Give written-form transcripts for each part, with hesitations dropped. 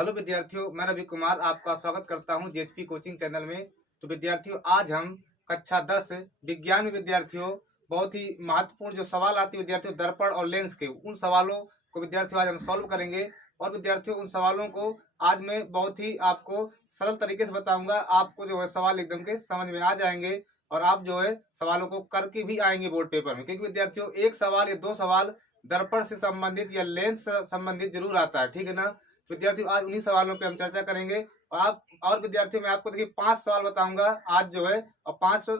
Hello विद्यार्थियों, मैं रवि कुमार आपका स्वागत करता हूं जेएचपी कोचिंग चैनल में। तो विद्यार्थियों, आज हम कक्षा 10 विज्ञान में विद्यार्थियों बहुत ही महत्वपूर्ण जो सवाल आते हैं विद्यार्थियों दर्पण और लेंस के, उन सवालों को विद्यार्थियों आज हम सॉल्व करेंगे। और विद्यार्थियों उन सवालों को आज मैं बहुत ही आपको सरल तरीके से बताऊंगा। आपको जो है सवाल एकदम के समझ में आ जाएंगे और आप जो है सवालों को करके भी आएंगे बोर्ड पेपर में, क्योंकि विद्यार्थियों एक सवाल या दो सवाल दर्पण से संबंधित या लेंस से संबंधित जरूर आता है, ठीक है ना। विद्यार्थियों आज उन्हीं सवालों पे हम चर्चा करेंगे। और विद्यार्थियों मैं आपको देखिए 5 सवाल बताऊंगा आज जो है, और 5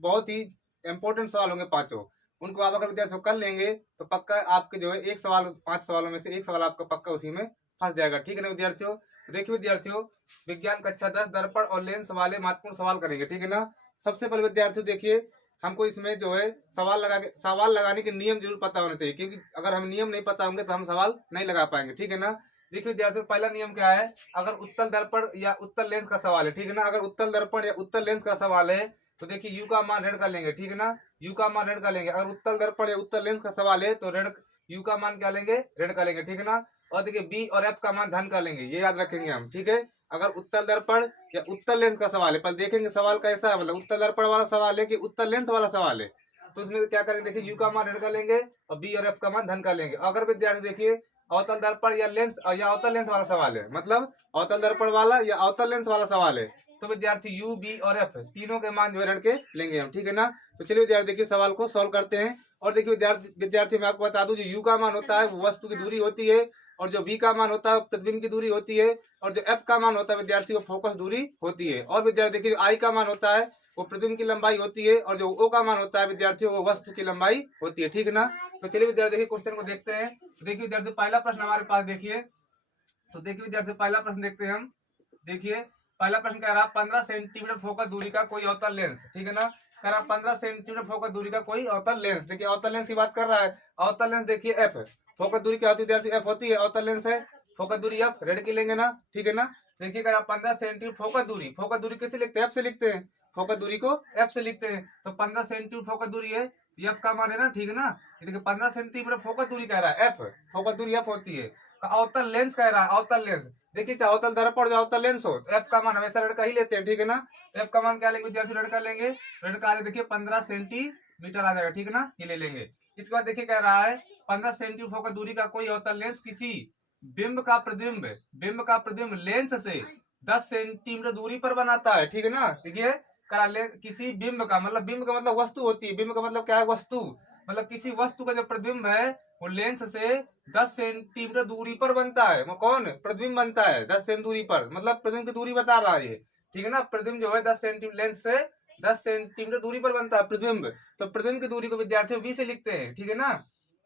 बहुत ही इंपॉर्टेंट सवाल होंगे पांचों। उनको आप अगर विद्यार्थियों कर लेंगे तो पक्का आपके जो है एक सवाल, 5 सवालों में से एक सवाल आपका पक्का उसी में फंस जाएगा, ठीक है ना विद्यार्थियों। तो देखिए विद्यार्थियों, विज्ञान कक्षा 10 दर्पण और लेंस वाले महत्वपूर्ण सवाल करेंगे, ठीक है ना। सबसे पहले विद्यार्थियों देखिए, हमको इसमें जो है सवाल लगाने के नियम जरूर पता होने चाहिए, क्योंकि अगर हम नियम नहीं पता होंगे तो हम सवाल नहीं लगा पाएंगे, ठीक है ना। देखिए विद्यार्थियों, पहला नियम क्या है। अगर उत्तल दर्पण या उत्तल लेंस का सवाल है, ठीक है ना, अगर उत्तल दर्पण या उत्तल लेंस का सवाल है तो देखिए यू का मान ऋण का लेंगे, ठीक है ना। यू का मान ऋण का लेंगे। अगर उत्तल दर्पण या उत्तल लेंस का सवाल है तो ऋण यू का मान क्या लेंगे, ऋण का लेंगे, ठीक है ना। और देखिए बी और एफ का मान धन का लेंगे, ये याद रखेंगे हम, ठीक है। अगर उत्तल दर्पण या उत्तल लेंस का सवाल है, पर देखेंगे सवाल कैसा है, मतलब उत्तल दर्पण वाला सवाल है कि उत्तल लेंस वाला सवाल है। तो उसमें क्या करेंगे, देखिए यू का मान ऋण का लेंगे और बी और एफ का मान धन का लेंगे। अगर विद्यार्थी देखिए अवतल दर्पण या लेंस या अवतल लेंस वाला सवाल है, मतलब अवतल दर्पण वाला या अवतल लेंस वाला सवाल है, तो विद्यार्थी यू बी और एफ तीनों के मान जो है ऋण के लेंगे हम, ठीक है ना। तो चलिए विद्यार्थी देखिए सवाल को सॉल्व करते हैं। और देखिए विद्यार्थी मैं आपको बता दूं, जो यू का मान होता है वो वस्तु की दूरी होती है, और जो बी का मान होता है प्रतिबिंब की दूरी होती है, और जो एफ का मान होता है विद्यार्थी वो फोकस दूरी होती है। और विद्यार्थी देखिए आई का मान होता है वो प्रतिबिंब की लंबाई होती है, और जो ओ का मान होता है विद्यार्थियों वो वस्तु की लंबाई होती है, ठीक है ना। तो चलिए विद्यार्थी देखिए क्वेश्चन को देखते हैं। देखिए विद्यार्थी पहला प्रश्न हमारे पास देखिए, तो देखिए विद्यार्थी पहला प्रश्न देखते हैं हम। देखिए पहला प्रश्न कह रहा 15 सेंटीमीटर फोकस दूरी का कोई अवतल लेंस, ठीक है ना। कह रहा 15 सेंटीमीटर फोकस दूरी का कोई अवतल लेंस। देखिए अवतल लेंस की बात कर रहा है। अवतल लेंस देखिए एफ, फोकस दूरी क्या होती है विद्यार्थी, एफ होती है। अवतल लेंस है, फोकस दूरी एफ, रेड की लेंगे ना, ठीक है ना। देखिए कह रहा 15 सेंटीमीटर फोकस दूरी किससे लिखते हैं, एफ से लिखते हैं। फोकस दूरी को एफ से लिखते हैं, तो 15 सेंटीमीटर फोकस दूरी है, एफ का मान है ना, ठीक है ना। देखिए 15 सेंटीमीटर फोकस दूरी कह रहा है एफ, फोकस दूरी एफ होती है। अवतल लेंस कह रहा है, अवतल लेंस देखिए चाहे अवतल दर्पण या अवतल लेंस हो तो एफ का मान हमेशा ऋण का ही लेते हैं, ठीक है ना। एफ का मान क्या लेंगे विद्यार्थी, ऋण का लेंगे। ऋण का देखिए 15 सेंटीमीटर आ जाएगा, ठीक है ना, ये ले लेंगे। इसके बाद देखिए कह रहा है 15 सेंटीमीटर फोकस दूरी का कोई अवतल लेंस किसी बिंब का प्रतिबिंब लेंस से 10 सेंटीमीटर दूरी पर बनाता है, ठीक है ना। देखिए किसी बिंब का मतलब वस्तु होती है। बिंब का मतलब क्या है, वस्तु, मतलब किसी वस्तु का जो प्रतिबिंब है वो लेंस से 10 सेंटीमीटर दूरी पर बनता है। वो कौन प्रतिबिंब बनता है 10 सेंटीमीटर दूरी पर, मतलब प्रतिबिंब की दूरी बता रहा है ये, ठीक है ना। प्रतिबिंब जो है 10 सेंटीमीटर लेंस से 10 सेंटीमीटर दूरी पर बनता है प्रतिबिंब। तो प्रतिबिंब की दूरी को विद्यार्थियों वी से लिखते हैं, ठीक है ना।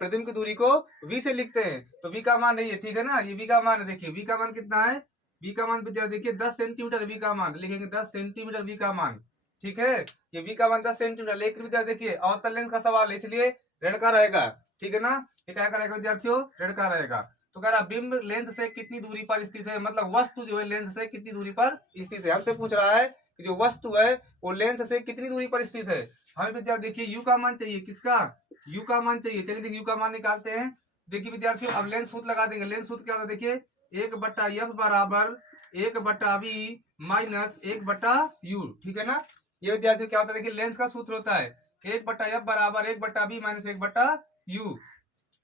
प्रतिबिंब की दूरी को वी से लिखते हैं, तो वी का मान नहीं है, ठीक है ना, ये वी का मान है। देखिए वी का मान कितना है, वी का मान विद्यार्थी देखिए 10 सेंटीमीटर वी का मान लिखेंगे, 10 सेंटीमीटर वी का मान, ठीक है। ये वी का मान 10 सेंटीमीटर, लेकिन विद्यार्थी देखिए अवतल लेंस का सवाल है इसलिए ऋण का रहेगा, ठीक है ना। ये क्या रहेगा विद्यार्थियों, ऋण का रहेगा। तो कह रहा बिंब लेंस से कितनी दूरी पर स्थित है, मतलब वस्तु जो है लेंस से कितनी दूरी पर स्थित है। हमसे पूछ रहा है कि जो वस्तु है वो लेंस से कितनी दूरी पर स्थित है। हमें विद्यार्थी देखिए यू का मान चाहिए, किसका, यू का मान चाहिए। चलिए देखिए यू का मान निकालते हैं। देखिए विद्यार्थियों अब लेंस सूत्र लगा देंगे। लेंस सूत्र क्या होता है, देखिए 1/f बराबर 1/v माइनस 1/u, ठीक है ना। ये विद्यार्थियों क्या होता है, देखिए लेंस का सूत्र होता है 1/f बराबर 1/v माइनस 1/u।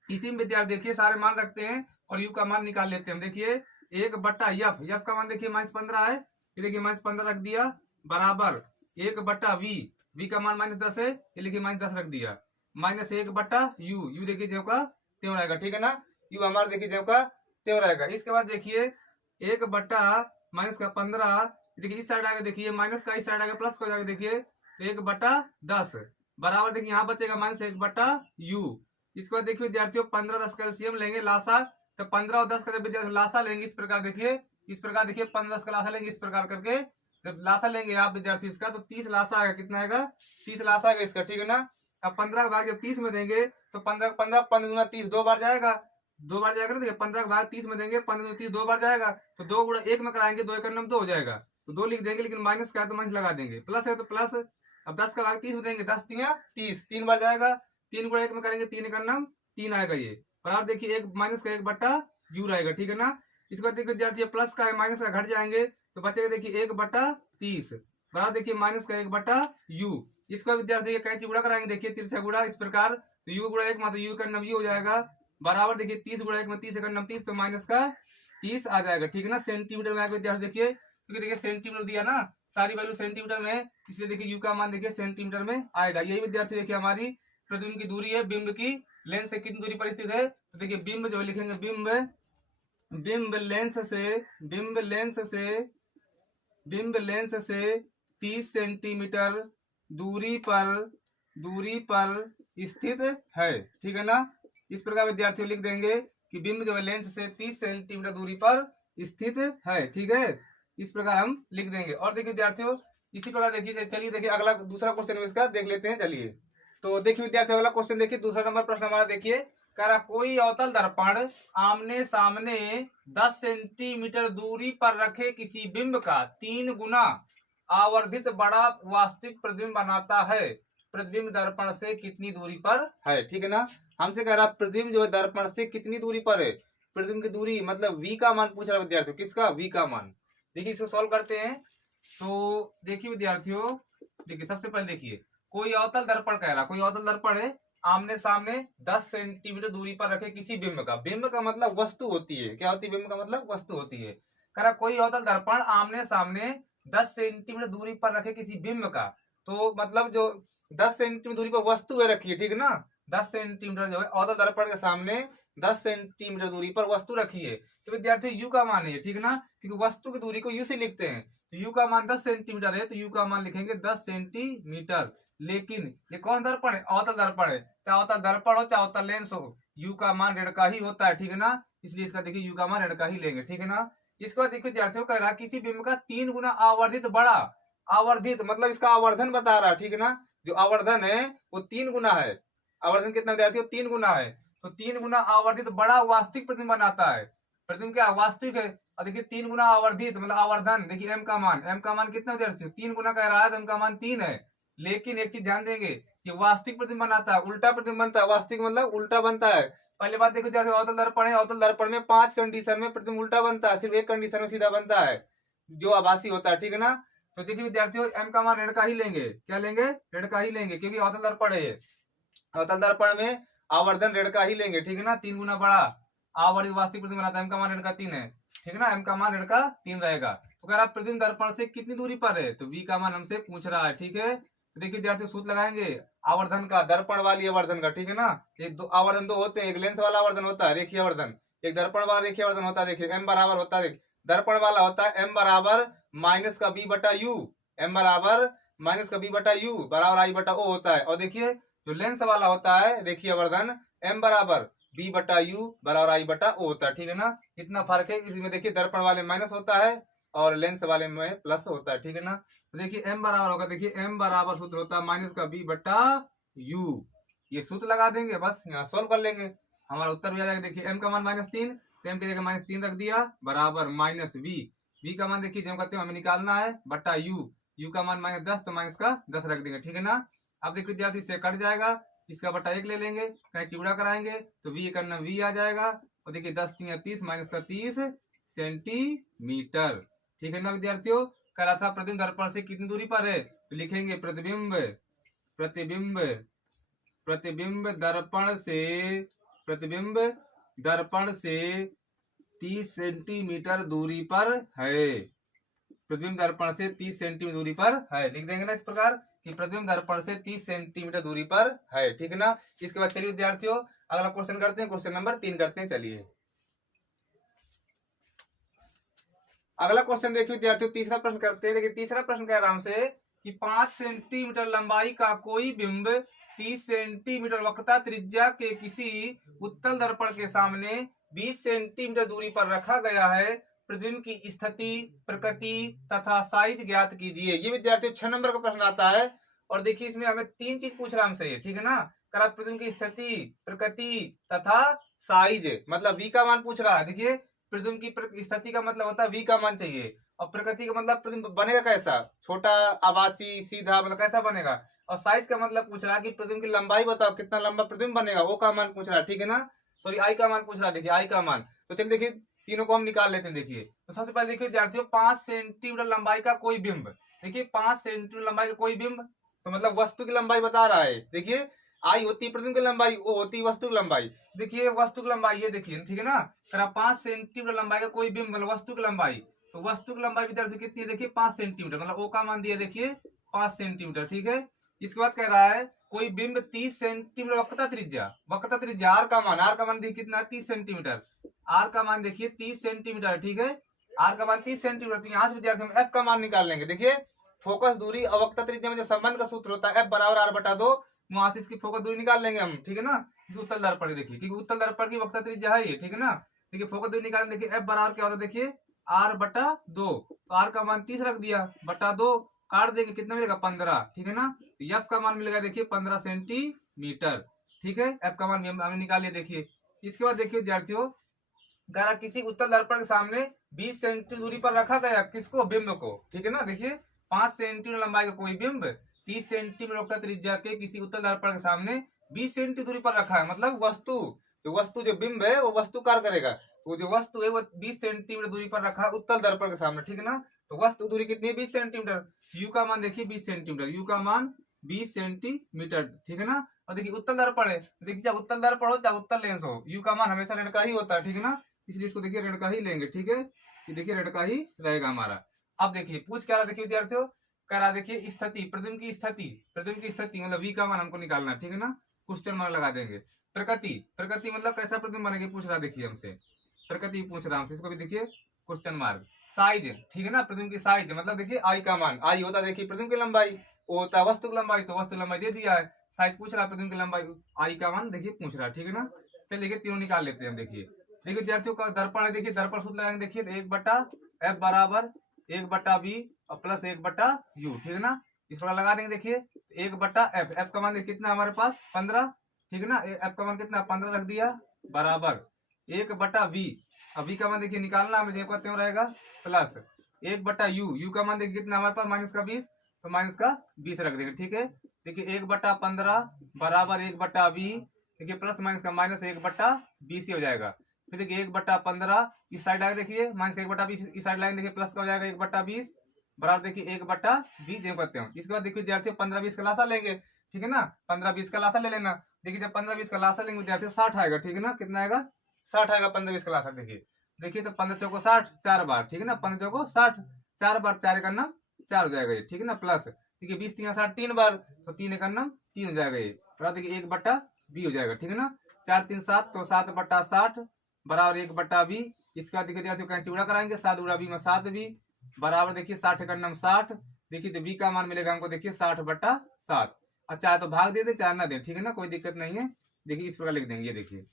इसी में विद्यार्थी देखिए सारे मान रखते हैं और यू का मान निकाल लेते हैं। देखिए 1/f, एफ का मान देखिए -15 है, ये देखिए -15 रख दिया, बराबर 1/v, वी का मान -10 है, ये लिखिए -10 रख दिया, माइनस 1/u, यू देखिए जो का त्यों रहेगा, ठीक है ना। यू हमारा देखिए जो का त्यों रहेगा। इसके बाद देखिए 1/-15, देखिए इस साइड आगे देखिए माइनस का, इस साइड आगे प्लस का हो जाएगा, देखिए तो 1/10 बराबर देखिए यहाँ बचेगा -1/u। इसके बाद देखिए विद्यार्थियों 15-10 कैल्शियम लेंगे लासा, तो 15 और 10 का विद्यार्थी लासा लेंगे इस प्रकार, देखिए इस प्रकार, देखिए 15-10 का लासा लेंगे इस प्रकार करके। जब लासा लेंगे आप विद्यार्थी इसका तो 30 लासा आएगा, कितना आएगा 30 लासा आएगा इसका, ठीक है ना। अब 15 का भाग जब 30 में देंगे तो 15 15 15 30 दो बार जाएगा, दो बार जाएगा ना। देखिए 15 का भाग 30 में देंगे, 15 30 दो बार जाएगा, तो 2 गुणा 1 में कराएंगे, 2 1 2 हो जाएगा, तो 2 लिख देंगे, लेकिन माइनस का है तो माइनस लगा देंगे, प्लस है तो प्लस। अब 10 का भाग 30 में देंगे, 10 3 30, 3 बार जाएगा, 3 गुणा 1 में करेंगे, 3 1 3 आएगा ये। और आप देखिए 1 माइनस का 1/u रहेगा, ठीक है ना। इसके बाद देखिए विद्यार्थी प्लस का है माइनस का घट जाएंगे तो बचेगा देखिए 1/30 बराबर देखिए माइनस का 1/u। इसको विद्यार्थी कैंची गुणा कराएंगे देखिए तिरछा गुणा इस प्रकार, तो यू गुणा 1 मतलब यू का नम यू हो जाएगा बराबर देखिए 30 गुणा 1 में 30 का नम 30 तो माइनस का 30 आ जाएगा, ठीक है ना। सेंटीमीटर में आएगा विद्यार्थी देखिए, क्योंकि देखिए सेंटीमीटर दिया ना, सारी वैल्यू सेंटीमीटर में, इसलिए देखिए यू का मान देखिए सेंटीमीटर में आएगा। यही विद्यार्थी देखिए हमारी प्रतिबिंब की दूरी है, बिंब की लेंस से कितनी दूरी पर स्थित है, तो देखिए बिंब जो लिखेंगे बिंब लेंस से 30 सेंटीमीटर दूरी पर स्थित है, ठीक है ना। इस प्रकार विद्यार्थियों लिख देंगे कि बिंब जो है लेंस से 30 सेंटीमीटर दूरी पर स्थित है, ठीक है। इस प्रकार हम लिख देंगे। और देखिए विद्यार्थियों इसी प्रकार देखिए, चलिए देखिए अगला दूसरा क्वेश्चन इसका देख लेते हैं। चलिए तो देखिए विद्यार्थियों अगला क्वेश्चन देखिए, दूसरा नंबर प्रश्न हमारा देखिए, कह रहा कोई अवतल दर्पण आमने सामने 10 सेंटीमीटर दूरी पर रखे किसी बिंब का 3 गुना आवर्धित बड़ा वास्तविक प्रतिबिंब बनाता है, प्रतिबिंब दर्पण से कितनी दूरी पर है, ठीक है ना। हमसे कह रहा प्रतिबिंब जो है दर्पण से कितनी दूरी पर है, प्रतिबिंब की दूरी मतलब v का मान पूछ रहा विद्यार्थियों, किसका, v का मान। देखिए इसको सॉल्व करते हैं। तो देखिए विद्यार्थियों, देखिए सबसे पहले देखिए कोई अवतल दर्पण कह रहा, कोई अवतल दर्पण है आमने सामने 10 सेंटीमीटर दूरी पर रखे किसी बिंब का, बिंब का मतलब वस्तु होती है, क्या होती है, बिंब का मतलब वस्तु होती है। कह रहा कोई अवतल दर्पण आमने सामने 10 सेंटीमीटर दूरी पर रखे किसी बिंब का, तो मतलब जो 10 सेंटीमीटर दूरी पर वस्तु है रखी है, ठीक है ना। 10 सेंटीमीटर जो है अवतल दर्पण के सामने 10 सेंटीमीटर दूरी पर वस्तु रखी है, तो विद्यार्थी यू का मान है, ठीक है ना, क्योंकि वस्तु की दूरी को यू से लिखते हैं। तो यू का मान 10 सेंटीमीटर है तो यू का मान लिखेंगे 10 सेंटीमीटर। लेकिन ये कौन दर्पण है, अवतल दर्पण है, चाहे अवतल दर्पण हो चाहे अवतल लेंस हो, यू का मान ऋण का ही होता है, ठीक है ना। इसलिए इसका देखिए यू का मान ऋण का ही लेंगे, ठीक है ना। इसके बाद देखिए विद्यार्थियों कह रहा किसी बिंब का 3 गुना आवर्धित बड़ा, आवर्धित मतलब इसका आवर्धन बता रहा, ठीक है ना। जो आवर्धन है वो 3 गुना है, आवर्धन कितना विद्यार्थियों 3 गुना है, तो 3 गुना आवर्धित बड़ा वास्तविक प्रतिबिंब बनाता है। प्रतिबिंब क्या वास्तविक है, और देखिए 3 गुना आवर्धित मतलब आवर्धन, देखिए एम का मान कितना विद्यार्थी 3 गुना कह रहा है तो एम का मान 3 है। लेकिन एक चीज ध्यान देंगे कि वास्तविक प्रतिबिंब बनाता है, उल्टा प्रतिबिंब बनता है, वास्तविक मतलब उल्टा बनता है। पहले बात देखो जैसे अवतल दर्पण है, अवतल दर्पण में 5 कंडीशन में प्रतिबिंब उल्टा बनता है, सिर्फ एक कंडीशन में सीधा बनता है जो आभासी होता है, ठीक है ना। तो देखिए विद्यार्थियों एम का मान ऋण का ही लेंगे, क्या लेंगे, ऋण का ही लेंगे, क्योंकि अवतल दर्पण है, अवतल दर्पण में आवर्धन ऋण का ही लेंगे, ठीक है ना। 3 गुना बड़ा आवर्धित वास्तविक प्रतिबिंब बनाता है, एम का मान ऋण का 3 है, ठीक है ना, एम का मान ऋण का 3 रहेगा। तो कह रहा प्रतिबिंब दर्पण से कितनी दूरी पर है, तो वी का मान हमसे पूछ रहा है, ठीक है। तो देखिए विद्यार्थी सूत्र लगाएंगे आवर्धन का, दर्पण वाली आवर्धन का, ठीक है ना। एक दो आवर्धन दो होते हैं, एक लेंस वाला आवर्धन होता है रेखीय आवर्धन, एक दर्पण वाला रेखीय आवर्धन होता है। देखिए एम बराबर होता है, दर्पण वाला होता है एम बराबर माइनस का बी बटा यू, एम बराबर माइनस का बी बटा यू बराबर आई बटा ओ होता है। और देखिए जो लेंस वाला होता है रेखीय आवर्धन एम बराबर बी बटा यू बराबर आई बटा ओ होता है, ठीक है ना। इतना फर्क है, इसमें देखिए दर्पण वाले माइनस होता है और लेंस वाले में प्लस होता है, ठीक है ना। तो देखिए एम बराबर होगा, देखिए एम बराबर सूत्र होता है माइनस का बी बटा यू, ये सूत्र लगा देंगे बस यहाँ सोल्व कर लेंगे, हमारा उत्तर भी आ जाएगा। देखिए एम का मान -3 तो एम की जगह -3 रख दिया बराबर माइनस वी का मान देखिए जो करते हैं हमें निकालना है बटा यू का मान -10 तो माइनस का 10 रख देंगे, ठीक है ना। अब देखिए विद्यार्थी से कट जाएगा, इसका बटा 1 ले लेंगे, कहीं चिवड़ा कराएंगे तो वी करना वी आ जाएगा, और देखिए 10 3 30 माइनस का 30 सेंटीमीटर, ठीक है ना विद्यार्थियों। कह रहा था प्रतिबिंब दर्पण से कितनी दूरी पर है, तो लिखेंगे प्रतिबिंब दर्पण से 30 सेंटीमीटर दूरी पर है, प्रतिबिंब दर्पण से 30 सेंटीमीटर दूरी पर है, लिख देंगे ना इस प्रकार कि प्रतिबिंब दर्पण से 30 सेंटीमीटर दूरी पर है, ठीक है ना। इसके बाद चलिए विद्यार्थियों अगला क्वेश्चन करते हैं, क्वेश्चन नंबर 3 करते हैं। चलिए अगला क्वेश्चन देखिए विद्यार्थियों, तीसरा प्रश्न करते हैं। देखिए तीसरा प्रश्न कह रहा हमसे कि 5 सेंटीमीटर लंबाई का कोई बिंब 30 सेंटीमीटर वक्रता त्रिज्या के किसी उत्तल दर्पण के सामने 20 सेंटीमीटर दूरी पर रखा गया है, प्रतिबिंब की स्थिति, प्रकृति तथा साइज ज्ञात कीजिए। ये विद्यार्थियों 6 नंबर का प्रश्न आता है, और देखिए इसमें हमें 3 चीज पूछ रहा हमसे, ठीक है ना। करा प्रतिबिंब की स्थिति, प्रकृति तथा साइज, मतलब वी का मान पूछ रहा है। देखिए प्रतिबिंब की स्थिति का मतलब होता है वी का मान चाहिए, और प्रकृति का मतलब प्रतिबिंब बनेगा कैसा, छोटा, आभासी, सीधा, मतलब कैसा बनेगा। और साइज का मतलब पूछ रहा है कि प्रतिबिंब की लंबाई बताओ, कितना लंबा प्रतिबिंब बनेगा, वो का मान पूछ रहा है, ठीक है ना। सॉरी आई का मान पूछ रहा है, देखिए आई का मान। तो चलिए देखिए तीनों को हम निकाल लेते हैं। देखिए तो सबसे पहले देखिए विद्यार्थियों 5 सेंटीमीटर लंबाई का कोई बिंब, देखिए 5 सेंटीमीटर लंबाई का कोई बिंब, तो मतलब वस्तु की लंबाई बता रहा है। देखिए आई होती है प्रतिबिंब की लंबाई, ओ होती है वस्तु की लंबाई। देखिए वस्तु की लंबाई ये देखिए, ठीक है ना। अगर 5 सेंटीमीटर लंबाई का कोई बिंब मतलब वस्तु की लंबाई, तो वस्तु की लंबाई विद्यार्थी कितनी है, देखिए 5 सेंटीमीटर, मतलब ओ का मान दिया देखिए 5 सेंटीमीटर, ठीक है। इसके बाद कह रहा है कोई बिंब 30 सेंटीमीटर वक्रता त्रिज्या, आर का मान देखिए कितना है 30 सेंटीमीटर, आर का मान देखिए 30 सेंटीमीटर, ठीक है। आर का मान 30 सेंटीमीटर, तो यहाँ से विद्यार्थी हम एफ का मान निकाल लेंगे। देखिए फोकस दूरी और वक्रता त्रिज्या में जो संबंध का सूत्र होता है एफ बराबर आर बटा 2, वहां से इसकी फोकस दूरी निकाल लेंगे हम, ठीक है ना। इस उत्तल दर्पण देखिए, क्योंकि उत्तल दर्पण की वक्रता त्रिज्या है ये, ठीक है ना। देखिए फोकस दूरी निकालेंगे, देखिए एफ बराबर क्या होता है, देखिए आर बटा 2, तो आर का मान 30 रख दिया, बटा 2 काट देंगे, कितना मिलेगा 15, ठीक है ना। तो एफ का मान मिलेगा देखिए 15 सेंटीमीटर, ठीक है। एफ का मान हमें निकाल लिया। देखिए इसके बाद देखिए विद्यार्थियों, अगर किसी उत्तल दर्पण के सामने 20 सेंटीमीटर दूरी पर रखा गया किसको, बिंब को, ठीक है ना। देखिए 5 सेंटीमीटर लंबाई का कोई बिंब 30 सेंटीमीटर वक्रता त्रिज्या के किसी उत्तल दर्पण के सामने 20 सेंटीमीटर दूरी पर रखा है, मतलब वस्तु जो बिंब है वो वस्तु कार्य करेगा, वो जो वस्तु है वो 20 सेंटीमीटर दूरी पर रखा है उत्तल दर्पण के सामने, ठीक है ना। तो वस्तु दूरी कितनी है 20 सेंटीमीटर, यू का मान देखिए 20 सेंटीमीटर, यू का मान 20 सेंटीमीटर, ठीक है ना। और देखिए उत्तल दर्पण है, देखिए चाहे उत्तल दर्पण हो चाहे उत्तल लेंस हो, यू का मान हमेशा ऋण का ही होता है, ठीक है ना। इसलिए इसको देखिए ऋण का ही लेंगे, ठीक है। ये देखिए ऋण का ही रहेगा हमारा। अब देखिए पूछ क्या रहा, देखिए विद्यार्थियों कह रहा देखिए स्थिति, प्रतिबिंब की स्थिति मतलब वी का मान हमको निकालना है, ठीक है ना। क्वेश्चन मार्क लगा देंगे। प्रकृति मतलब कैसा प्रतिबिंब बनेगा पूछ रहा, देखिए हमसे प्रकृति पूछ रहा हमसे, इसको भी देखिए क्वेश्चन मार्क। साइज, ठीक है ना, प्रतिबिंब की साइज मतलब देखिए आई का मान, आई होता है देखिए प्रतिबिंब की लंबाई, ओ होता है वस्तु की लंबाई, तो वस्तु लंबाई दे दिया है, साइज पूछ रहा है, प्रतिबिंब की लंबाई आई का मान देखिए पूछ रहा है, ठीक है ना। चलिए देखिए तीनों निकाल लेते हैं हम। देखिए विद्यार्थियों का दर्पण है, देखिए दर्पण सूत्र लगाएंगे, देखिए 1/f बराबर 1/b और प्लस 1/u, ठीक है ना। इस प्रकार लगा देंगे। देखिए 1/f, एफ का मान देखिए कितना हमारे पास 15, ठीक है ना। एफ का मान कितना 15 रख दिया, बराबर 1/v, अब v का मान देखिए निकालना हमें, देखो क्यों रहेगा प्लस 1/u, u का मान देखिए कितना हमारे पास -20, तो -20 रख देंगे, ठीक है। देखिए 1/15 बराबर 1/v, देखिए प्लस माइनस का माइनस 1/20 हो जाएगा। फिर देखिए 1/15 इस साइड आगे, देखिए माइनस का 1/20 इस साइड लाइन, देखिए प्लस का हो जाएगा 1/20 बराबर देखिए 1/20 जो करते हैं। इसके बाद देखिए विद्यार्थियों 15-20 का लासा लेंगे, ठीक है ना। 15-20 का लासा ले लेना। देखिए जब 15-20 का लासा लेंगे विद्यार्थियों 60 आएगा, ठीक है ना। कितना आएगा 60 आएगा 15-20 का लासा। देखिए तो 15 चौको 60 4 बार, ठीक है ना। 15 चौको 60 4 बार, 4 का नाम 4 हो जाएगा ये, ठीक है ना। प्लस देखिए 20 3 60 3 बार, तो 3 का नाम 3 हो जाएगा ये, बराबर देखिए 1/20 हो जाएगा, ठीक है ना। 4 3 7, तो 7/60 बराबर 1/20। इसके बाद देखिए विद्यार्थियों कैंची उड़ा कराएंगे, 7 गुणा 20 में 7v बराबर देखिए 60 का नाम 60। देखिए तो v का मान मिलेगा हमको देखिए 60/7, और चाहे तो भाग दे दे चाहे ना दे, ठीक है ना, कोई दिक्कत नहीं है। देखिए इस प्रकार लिख देंगे। ये देखिए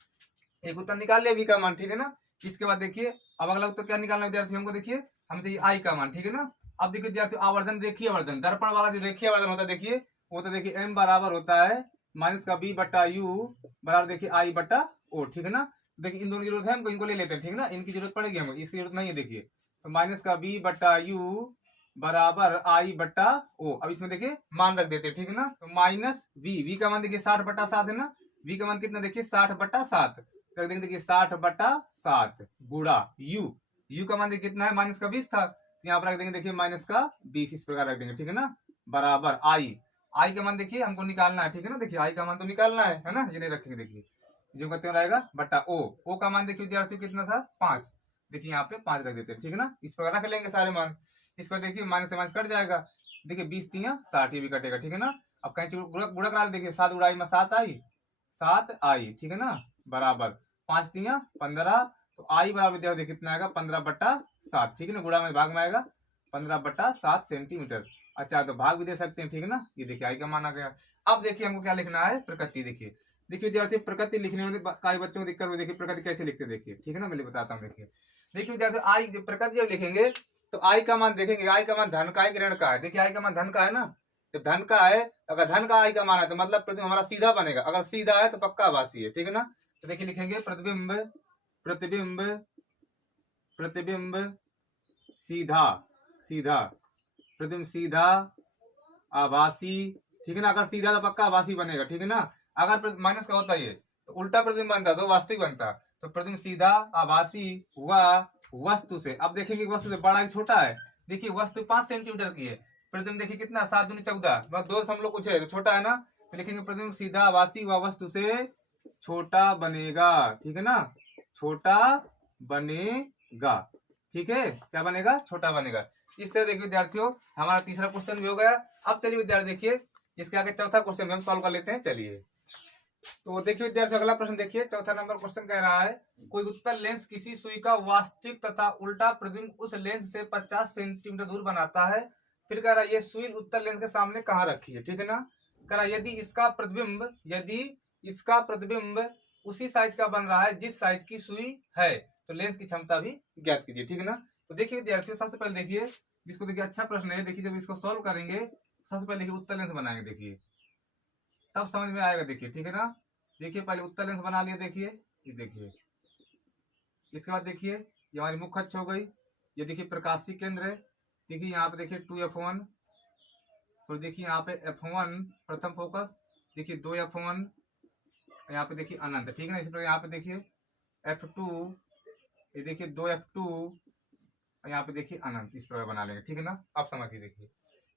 एक उत्तर निकाल लिया v का मान, ठीक है ना। इसके बाद देखिए अब अगला उत्तर क्या निकालना विद्यार्थियों हमको, देखिए हम चाहिए i का मान, ठीक है ना। अब देखिए विद्यार्थियों आवर्धन, रेखीय आवर्धन, दर्पण वाला जो रेखीय आवर्धन होता है देखिए वो तो देखिए m बराबर होता है -b/u बराबर देखिए i/o, ठीक है ना। देखिए इन दोनों की जरूरत है हमको, इनको ले लेते हैं, ठीक है ना। इनकी जरूरत पड़ेगी हमको, इसकी जरूरत नहीं है। देखिए तो -b/u बराबर i/o, अब इसमें देखिए मान रख देते हैं, ठीक है ना। तो -v का मान देखिए 60/7 है ना, v का मान कितना देखिए 60/7 रख देंगे। देखिए 60/7 गुणा u का मान देखिए कितना है -20 था, तो यहाँ पर रख देंगे देखिए -20, इस प्रकार रख देंगे, ठीक है ना। बराबर आई का मान देखिए हमको निकालना है, ठीक है ना। देखिए आई का मान तो निकालना है ना, ये नहीं रखेंगे। देखिए जो कहते रहेगा बट्टा ओ का मान देखिए विद्यार्थियों कितना था 5, देखिए यहाँ पे 5 रख देते हैं, ठीक है ना। इस प्रकार रख लेंगे सारे मान। इसको देखिए माइनस से माइनस कट जाएगा, देखिए 20 3 60, ये भी कटेगा, ठीक है ना। अब कहीं गुणा करा, देखिए 7 गुणाई में 7 आई, ठीक है ना, बराबर 5 3 15, तो आई बराबर विद्यार्थी कितना आएगा 15/7, ठीक है ना। गुणा में भाग में आएगा 15/7 सेंटीमीटर। अच्छा तो भाग भी दे सकते हैं, ठीक है ना। ये देखिए आई का मान आ गया। अब देखिए हमको क्या लिखना है, प्रकृति। देखिए विद्यार्थी प्रकृति लिखने में कई बच्चों को दिक्कत हुई, देखिए प्रकृति कैसे लिखते हैं, देखिए ठीक है ना, मैं बताता हूँ। देखिए विद्यार्थी आई प्रकृति जब लिखेंगे तो आई का मान देखेंगे, आई का मान धन का है कि ऋण का है। देखिए आई का मान धन का है ना, जब धन का है, अगर धन का आई का मान है तो मतलब प्रतिबिंब हमारा सीधा बनेगा, अगर सीधा है तो पक्का आभासी है, ठीक है ना। तो देखिए लिखेंगे प्रतिबिंब प्रतिबिंब प्रतिबिंब सीधा प्रतिबिंब सीधा आभासी, ठीक है ना। अगर सीधा तो पक्का आभासी बनेगा, ठीक है ना। अगर माइनस का होता है ये तो उल्टा प्रतिबिंब बनता तो वास्तविक बनता, तो प्रतिबिंब सीधा आभासी हुआ वस्तु से। अब देखेंगे वस्तु से बड़ा है छोटा है। देखिए वस्तु 5 सेंटीमीटर की है, प्रतिबिंब देखिए कितना 7 दूनी 14, बस 2 कुछ है तो छोटा है ना। तो लिखेंगे प्रतिबिंब सीधा आभासी हुआ वस्तु से छोटा बनेगा, ठीक है ना, छोटा बनेगा, ठीक है, क्या बनेगा, छोटा बनेगा। इस तरह देखिए विद्यार्थियों हमारा तीसरा क्वेश्चन भी हो गया। अब चलिए विद्यार्थी देखिए इसके आगे चौथा क्वेश्चन हम सॉल्व कर लेते हैं। चलिए तो देखिए विद्यार्थी अगला प्रश्न देखिए, चौथा नंबर क्वेश्चन कह रहा है कोई उत्तल लेंस किसी सुई का वास्तविक तथा उल्टा प्रतिबिंब उस लेंस से 50 सेंटीमीटर दूर बनाता है। फिर कह रहा है ये सुई उत्तल लेंस के सामने कहाँ रखी है, ठीक है ना। कह रहा है यदि इसका प्रतिबिंब उसी साइज का बन रहा है जिस साइज की सुई है तो लेंस की क्षमता भी ज्ञात कीजिए, ठीक है ना। तो देखिए विद्यार्थियों सबसे पहले देखिए जिसको देखिए अच्छा प्रश्न है, देखिए जब इसको सॉल्व करेंगे सबसे पहले देखिए उत्तल लेंस बनाएंगे, देखिए तब समझ में आएगा, देखिए ठीक है ना। देखिए पहले उत्तल लेंस बना लिया, देखिए ये देखिए, इसके बाद देखिए ये हमारी मुख्य अक्ष हो गई, ये देखिए प्रकाशीय केंद्र है, देखिए यहाँ पे देखिए 2f1, तो देखिए यहाँ पे f1 प्रथम फोकस, देखिए 2f1, यहाँ पे देखिए अनंत, ठीक है ना। इसी प्रकार यहाँ पे देखिए f2, ये देखिए 2f2, यहाँ पे देखिए अनंत, इस प्रकार बना लेंगे, ठीक है ना। अब समझिए देखिए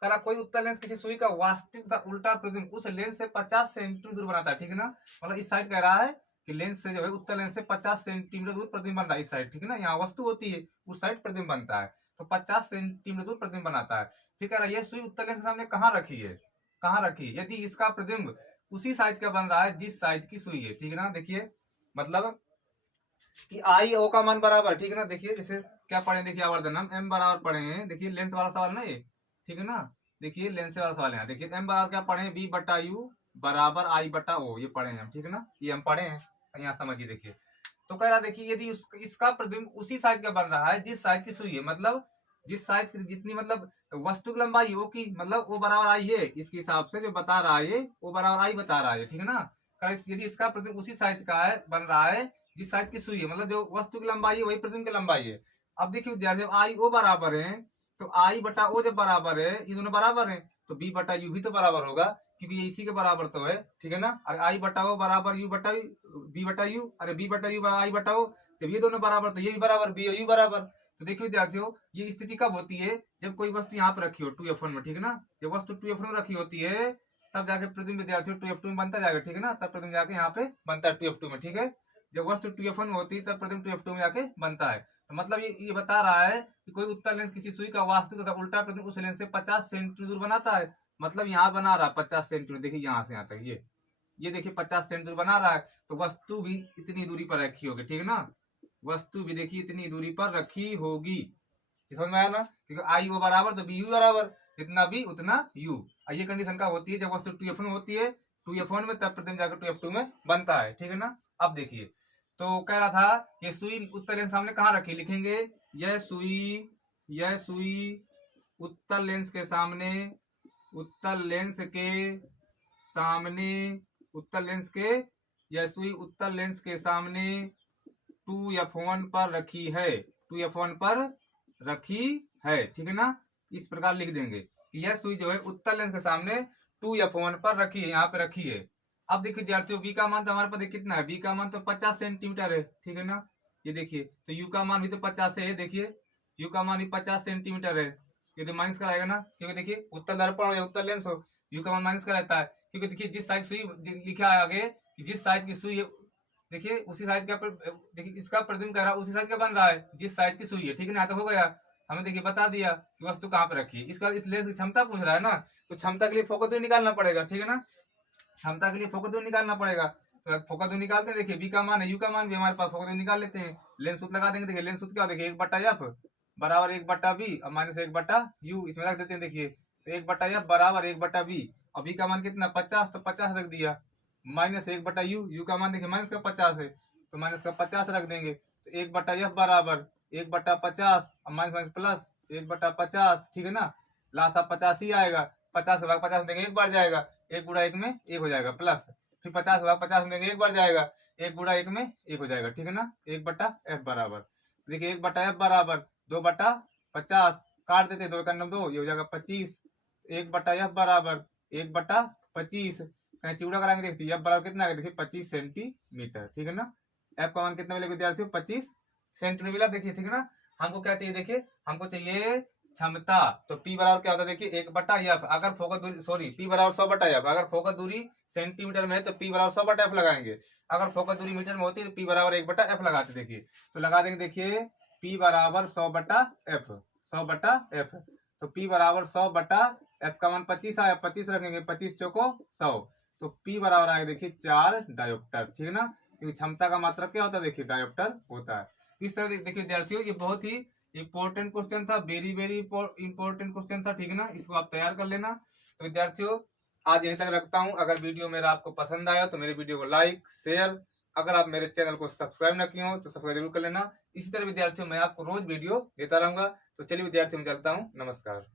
करा कोई उत्तल लेंस किसी सुई का वास्तविक तथा उल्टा प्रतिबिंब उस लेंस से 50 सेंटीमीटर दूर बनाता है, ठीक है ना। मतलब इस साइड कह रहा है कि लेंस से जो है उत्तल लेंस से 50 सेंटीमीटर दूर प्रतिबिंब बन रहा है, इस साइड, ठीक है ना। यहाँ वस्तु होती है उस साइड प्रतिबिंब बनता है, तो 50 सेंटीमीटर दूर प्रतिबिंब बनाता है। फिर कह रहा है ये सुई उत्तल लेंस के सामने कहाँ रखी है, कहाँ रखी है यदि इसका प्रतिबिंब उसी साइज का बन रहा है जिस साइज की सुई है, ठीक है ना। देखिए मतलब कि आई ओ का मान बराबर, ठीक है ना। देखिए जैसे क्या पढ़े, देखिए आवर्धन हम एम बराबर पढ़े हैं, देखिए लेंस वाला सवाल ना ये, ठीक है ना। देखिए लेंस वाला सवाल है, देखिए एम बराबर क्या पढ़े, बी बटा यू बराबर आई बटा ओ, ये पढ़े हैं हम, ठीक है ना, ये हम पढ़े हैं। यहाँ समझिए देखिए, तो कह रहा देखिए यदि इसका प्रतिबिंब उसी साइज का बन रहा है जिस साइज की सुई है, मतलब जिस साइज की जितनी मतलब वस्तु की लंबाई ओ की मतलब ओ बराबर आई है, इसके हिसाब से जो बता रहा है ओ बराबर आई बता रहा है, ठीक है ना। यदि इसका प्रतिबिंब उसी साइज का है बन रहा है जिस साइज की सुई है, मतलब जो वस्तु की लंबाई है वही प्रतिबिंब की लंबाई है। अब देखिए विद्यार्थी जब आई ओ बराबर है तो आई बटा ओ जब बराबर है, ये दोनों बराबर है, तो बी बटा यू भी तो बराबर होगा क्योंकि ये इसी के बराबर तो है, ठीक है ना। अरे आई बटा ओ बराबर यू बटा बी बटा यू, अरे बी बटा यू आई बटा ओ, जब ये दोनों बराबर तो ये भी बराबर, बी और यू बराबर। तो देखिए विद्यार्थियों ये स्थिति कब होती है, जब कोई वस्तु यहाँ पे रखी हो 2f1 में, ठीक है ना। जब वस्तु 2f1 में रखी होती है तब जाके प्रतिबिंब विद्यार्थियों 2f2 में बनता जाएगा, ठीक है ना। तब प्रतिबिंब जाके यहाँ पे बनता है 2f2 में, ठीक है। जब वस्तु 2f1 में होती है तब प्रतिबिंब 2f2 में जाके बनता है। तो मतलब ये बता रहा है कि कोई उत्तल लेंस किसी सुई का वास्तविक तथा उल्टा प्रतिबिंब उस लेंस से 50 सेंटीमीटर दूर बनाता है। मतलब यहाँ बना रहा 50 सेंटीमीटर, देखिए यहाँ से यहाँ तक ये देखिए 50 सेंटीमीटर बना रहा है, तो वस्तु भी इतनी दूरी पर रखी होगी, ठीक है ना। वस्तु भी देखिए इतनी दूरी पर रखी होगी, समझ में आया ना, क्योंकि आई ओ बराबर तो बी यू बराबर, जितना बी उतना यू। ये कंडीशन का होती है जब वस्तु 2f1 होती है, 2f1 में तब प्रतिबिंब जाकर 2f2 में बनता है, ठीक है ना। अब देखिए तो कह रहा था ये सुई उत्तल लेंस सामने कहाँ रखी, लिखेंगे यह सुई उत्तल लेंस के सामने, उत्तल लेंस के सामने, उत्तल लेंस के, यह सुई उत्तल लेंस के सामने 2f1 पर रखी है, 2f1 पर रखी है, ठीक है ना। इस प्रकार लिख देंगे कि यह सुई जो है उत्तल लेंस के सामने 2f1 पर रखी है, यहाँ पे रखी है। अब देखिए विद्यार्थियों बी का मान तो हमारे पास कितना है, बी का मान तो 50 सेंटीमीटर है, ठीक है ना। ये देखिए तो यू का मान भी तो 50 है, देखिए यू का मान भी 50 सेंटीमीटर है, ये तो माइनस कराएगा ना, क्योंकि देखिए उत्तल दर्पण हो या उत्तल लेंस हो यू का मान माइनस का रहता है, क्योंकि देखिए जिस साइज सुई लिखा है आगे जिस साइज की सुई देखिए उसी साइज का देखिए इसका प्रतिबिंब कह रहा है उसी साइज का बन रहा है जिस साइज की सुई है, ठीक है ना। तो हो गया हमें देखिए बता दिया कि वस्तु कहाँ पे रखी है। इसका इस लेंस की क्षमता पूछ रहा है ना, तो क्षमता के लिए फोकस दूरी निकालना पड़ेगा, ठीक है ना। क्षमता के लिए फोकस दूरी निकालना पड़ेगा, तो फोकस दूरी निकालते हैं, देखिए बी का मान है, यू का मान भी हमारे पास, फोकस दूरी निकाल लेते हैं, लेंस सूत्र लगा देंगे। देखिए लेंस सूत्र क्या देखिए 1/f बराबर 1/b और माइनस 1/u, इसमें रख देते हैं। देखिए तो 1/f बराबर 1/b और बी का मान कितना 50, तो 50 रख दिया, माइनस 1/u, यू का मान देखिए माइनस का 50 है तो माइनस का 50 रख देंगे। तो 1/f बराबर 1/50 और माइनस माइनस प्लस 1/50, ठीक है ना। लास्ट आप 50 ही आएगा, 50 भाग 50 देंगे एक बार जाएगा, 1 गुणा 1 में 1 हो जाएगा प्लस, फिर 50 भाग 50 देंगे एक बार जाएगा, 1 गुणा 1 में 1 हो जाएगा, ठीक है ना। 1/f बराबर देखिए 1/f बराबर 2/50, काट देते 2 का 2, ये हो जाएगा 25। 1/f बराबर 1/25, कहीं चिवड़ा कराएंगे देखिए एफ बराबर कितना है, देखिए 25 सेंटीमीटर, ठीक है ना। एफ का मान कितना मिलेगा विद्यार्थियों 25 सेंटीमीटर मिला। देखिए ठीक है ना, हमको क्या चाहिए, देखिए हमको चाहिए क्षमता। तो P बराबर क्या होता है, देखिए 1/F। अगर फोकस दूरी सॉरी P बराबर 100/F। अगर फोकस दूरी सेंटीमीटर में है तो P बराबर 100/F लगाएंगे। अगर फोकस दूरी मीटर में होती है तो P बराबर 1/F लगाते। देखिए तो लगा देंगे, देखिए P बराबर 100/F, 100/F। तो P बराबर 100/F का मान 25 आया, 25 रखेंगे, 25 चौको 100। तो P बराबर आएगा देखिए 4 डायोप्टर। ठीक है ना, क्योंकि क्षमता का मात्रक क्या होता है, देखिए डायोप्टर होता है। इस तरह देखिए विद्यार्थियों, ये बहुत ही इंपॉर्टेंट क्वेश्चन था, वेरी वेरी इंपॉर्टेंट क्वेश्चन था। ठीक है ना, इसको आप तैयार कर लेना। तो विद्यार्थियों आज यहीं तक रखता हूं। अगर वीडियो मेरा आपको पसंद आया तो मेरे वीडियो को लाइक शेयर, अगर आप मेरे चैनल को सब्सक्राइब न किए हो तो सब्सक्राइब जरूर कर लेना। इसी तरह विद्यार्थियों मैं आपको रोज वीडियो देता रहूंगा। तो चलिए विद्यार्थियों मैं चलता हूँ, नमस्कार।